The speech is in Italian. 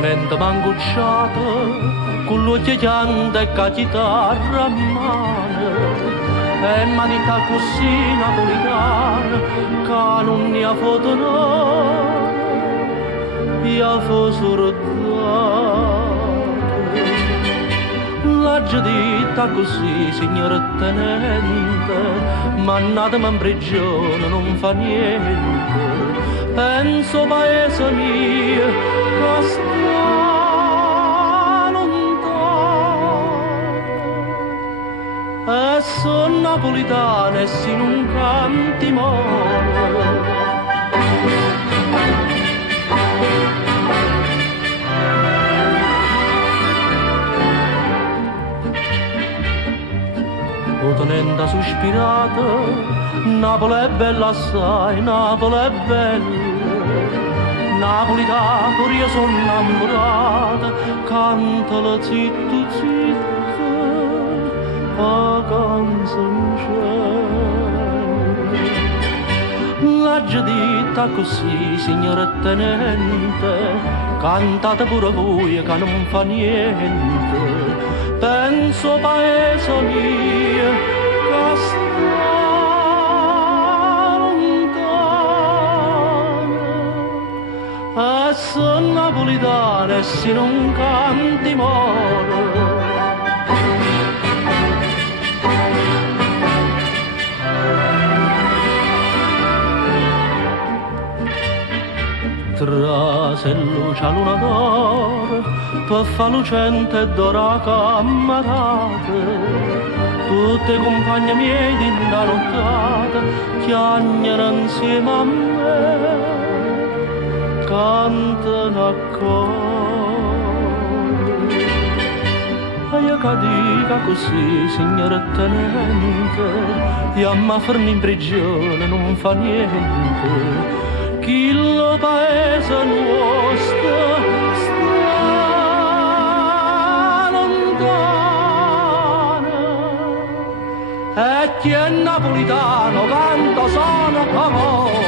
tenendo mangucciato, con l'occhio chiante e la chitarra a mano, e manita così napolitana, che non ne ha foto io fo sordato. La giudita così, signor tenente, mannatemi in prigione, non fa niente. Penso paese mio, che sta lontano. E sono napolitano e se non canti male. Tenendo sospirato, Napoli è bella assai, Napoli è bella. Napoli da pure io sono innamorata, cantala zitto zitto, a canzoncella. La giudita così, signore tenente, cantate pure voi che non fa niente. Penso paese mio, che sta lontano, e sono napolitano e se non canti moro. Tra se luce la luna d'oro, tu fa lucente e d'ora cammarate, tutte le compagne miei di una nottata chiagnano insieme a me, cantano a cori. E io che dica così, signore tenente, io mi fermo in prigione, non fa niente. Chi lo paese nostro sta lontano, e chi è napolitano canta sono amore.